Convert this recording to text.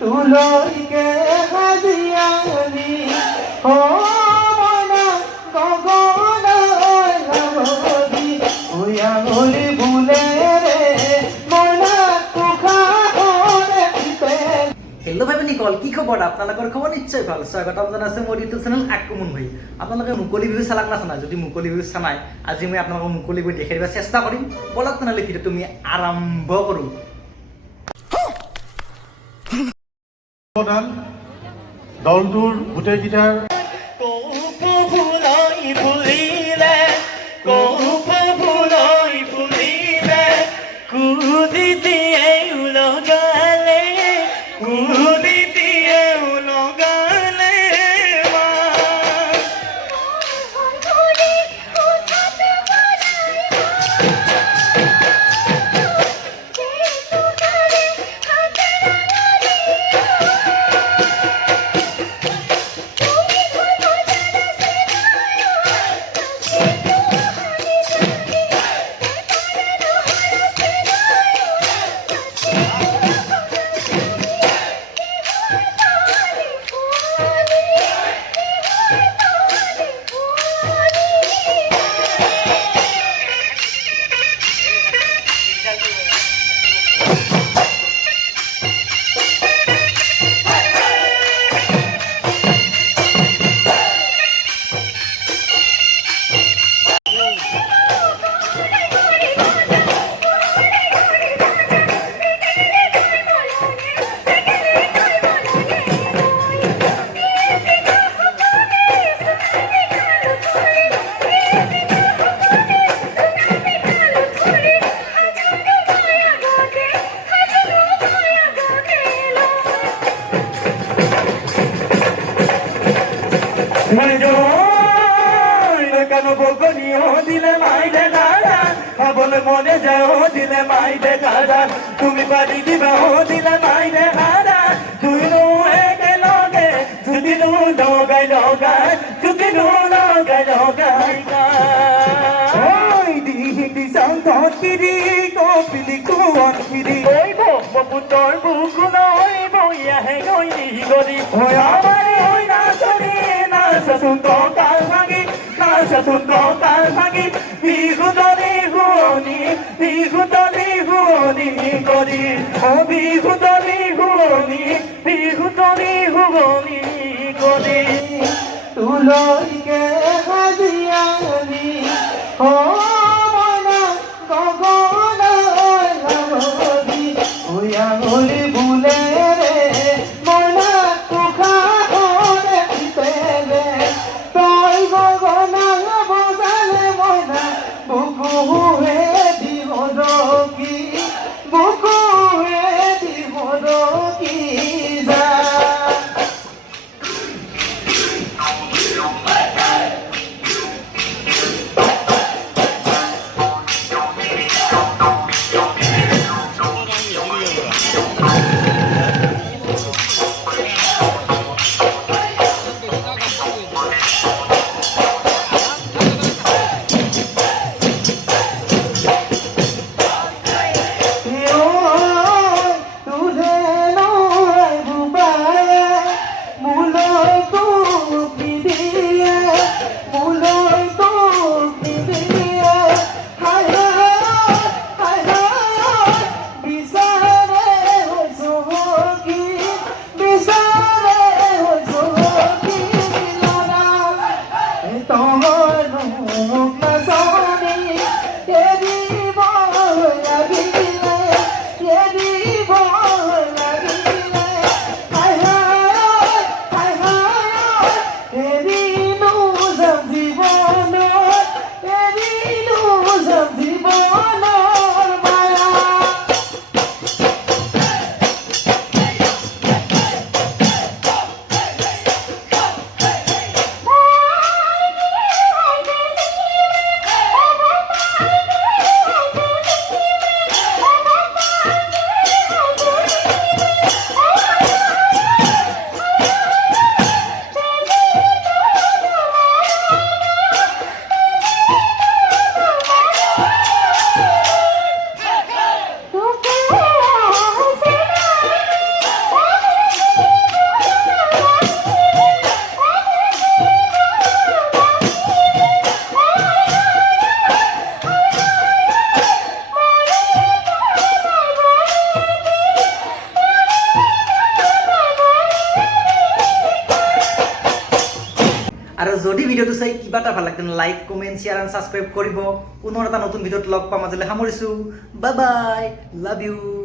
তুলৈকে হাজিয়ানি অ মনা গগনাই লাভি উয়াঙুলি বুলেৰে মনা কুখাৰে পিতে। হেল্ল' ভাই নিকল, কি খবৰ? আপোনালোকৰ খবৰ নিশ্চয় ভাল। স্বাগতম জনাইছোঁ মোৰ ইউটিউব চেনেল আকুমন ভাই। আপোনালোকে মুকলি বিহু চালাক না চানাই? যদি মুকলি বিহু চানাই, আজি মই আপোনালোকক মুকলি বিহু দেখাই দিব চেষ্টা কৰিম। বলক তেনেহ'লে ভিডিঅ'টো আমি আৰম্ভ কৰোঁ। দলটোৰ গোটেইকেইটাৰ কেন বগনিও দিলে মাইলে দাদা বলে মনে যাও দিলে মাইলে দাদা তুমি বাড়ি দিবা দিলে মাইলে দাদা তুই নো একেলগে যদি নো লগাই লগাই যদি নো লগাই লগাই হিন্দি সংগত কিরি কপিলি কুয়ান কিরি ওই বপুতর বুকুলই বইয়া হে গইলি গরি ওই আমারে ওই না সরি না সসুন্ত কাল ভাগি না সসুন্ত কাল ভাগি বিহুদনি হুনি বিহুদনি হুনি গরি ও বিহুদনি হুনি বিহুদনি হুনি গরি তুলৈকে হাজিয়ানি ও মনা গগনাই লাভি উয়াঙুলি বুলেৰে মনা কুখাৰে পিতেলে তই গগনা বজালে মনা বুকুহে দিবদকি বুকুহে দিবদকি যা। যদি ভিডিঅ'টো চাই কিবা এটা ভাল লাগে তেনে like comment share and subscribe কৰিব পুনৰ এটা নতুন ভিডিঅ'ত লগ পাম আজিলৈ সামৰিছোঁ বাই বাই লাভ ইউ